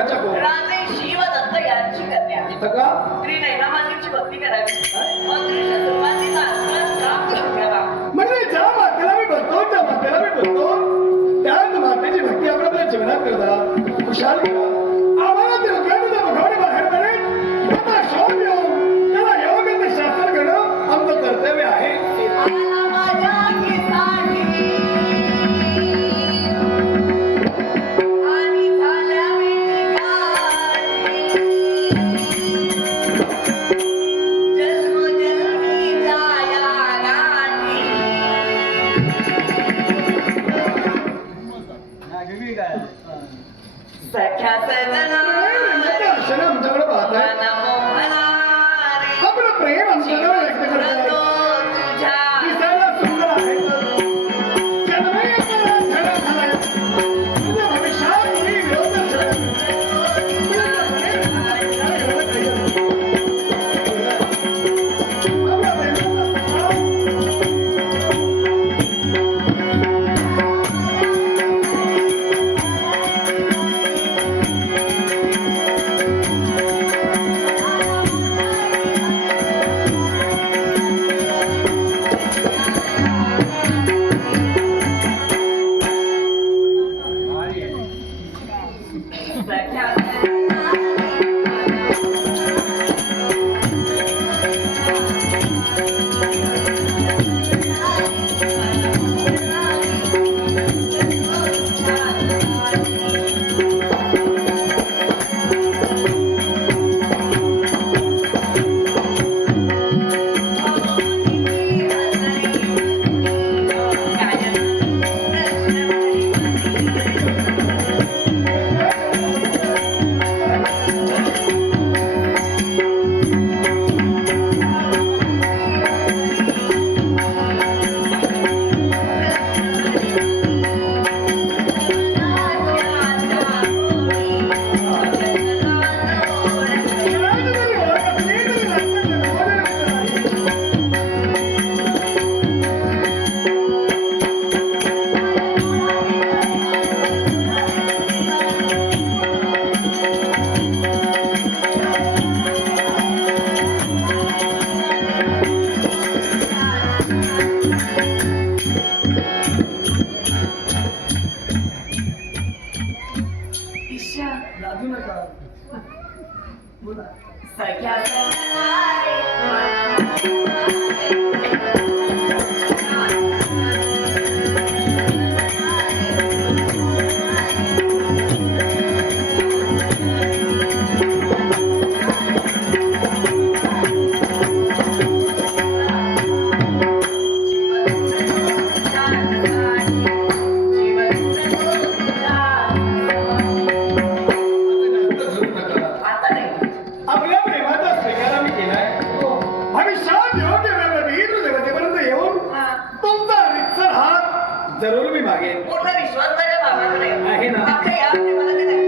कुणाच्या कोण राजे शिवदत्त यांची कन्या. इथं का? त्रिनयनामातेची भक्ती करावी Second, second, second, second, second, second, second, second, second, Bu da. Sakya जरूर मी मागेन पूर्ण विश्वास माझ्या बाबाकडे आहे ना.